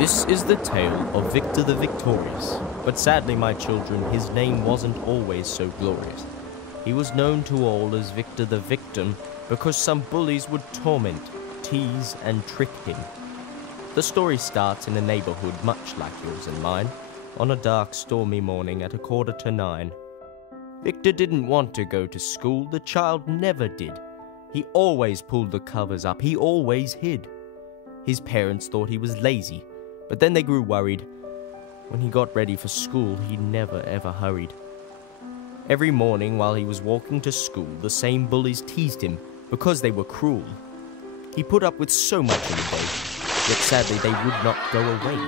This is the tale of Victor the Victorious, but sadly, my children, his name wasn't always so glorious. He was known to all as Victor the Victim because some bullies would torment, tease, and trick him. The story starts in a neighborhood much like yours and mine, on a dark, stormy morning at 9:15. Victor didn't want to go to school, the child never did. He always pulled the covers up, he always hid. His parents thought he was lazy, but then they grew worried. When he got ready for school, he never ever hurried. Every morning while he was walking to school, the same bullies teased him because they were cruel. He put up with so much in a day, yet sadly they would not go away.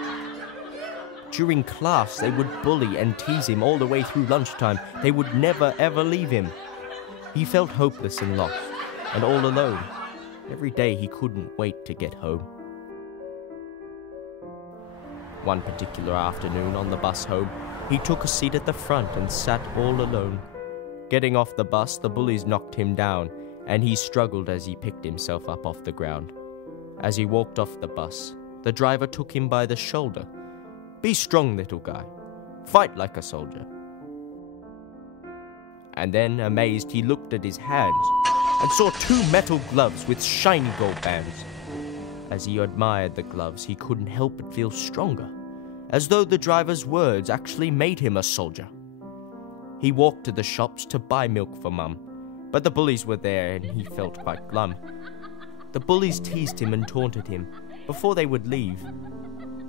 During class, they would bully and tease him all the way through lunchtime. They would never ever leave him. He felt hopeless and lost, and all alone. Every day he couldn't wait to get home. One particular afternoon on the bus home, he took a seat at the front and sat all alone. Getting off the bus, the bullies knocked him down, and he struggled as he picked himself up off the ground. As he walked off the bus, the driver took him by the shoulder. "Be strong, little guy. Fight like a soldier." And then, amazed, he looked at his hands and saw 2 metal gloves with shiny gold bands. As he admired the gloves, he couldn't help but feel stronger, as though the driver's words actually made him a soldier. He walked to the shops to buy milk for Mum, but the bullies were there and he felt quite glum. The bullies teased him and taunted him before they would leave,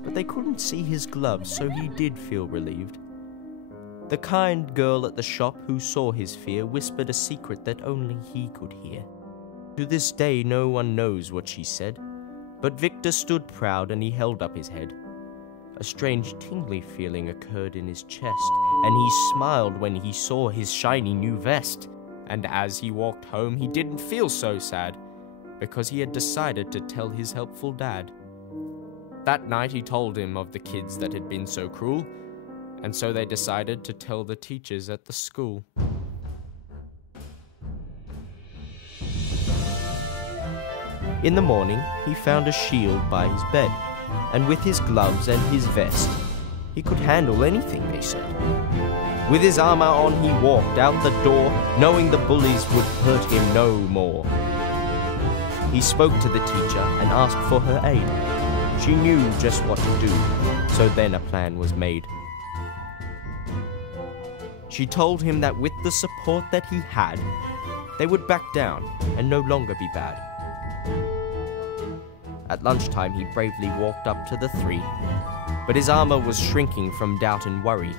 but they couldn't see his gloves, so he did feel relieved. The kind girl at the shop who saw his fear whispered a secret that only he could hear. To this day no one knows what she said, but Victor stood proud and he held up his head. A strange tingly feeling occurred in his chest, and he smiled when he saw his shiny new vest. And as he walked home, he didn't feel so sad, because he had decided to tell his helpful dad. That night he told him of the kids that had been so cruel, and so they decided to tell the teachers at the school. In the morning, he found a shield by his bed, and with his gloves and his vest, he could handle anything, they said. With his armor on, he walked out the door, knowing the bullies would hurt him no more. He spoke to the teacher and asked for her aid. She knew just what to do, so then a plan was made. She told him that with the support that he had, they would back down and no longer be bad. At lunchtime, he bravely walked up to the 3, but his armor was shrinking from doubt and worry.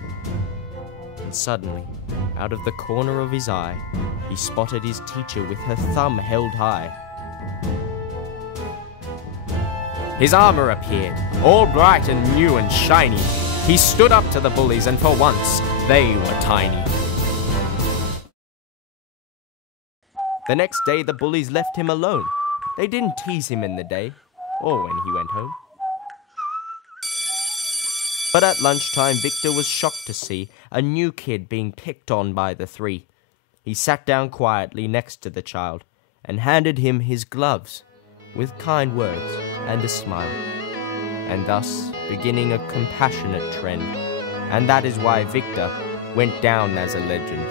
And suddenly, out of the corner of his eye, he spotted his teacher with her thumb held high. His armor appeared, all bright and new and shiny. He stood up to the bullies, and for once, they were tiny. The next day, the bullies left him alone. They didn't tease him in the day, or when he went home. But at lunchtime, Victor was shocked to see a new kid being picked on by the 3. He sat down quietly next to the child and handed him his gloves with kind words and a smile, and thus beginning a compassionate trend. And that is why Victor went down as a legend.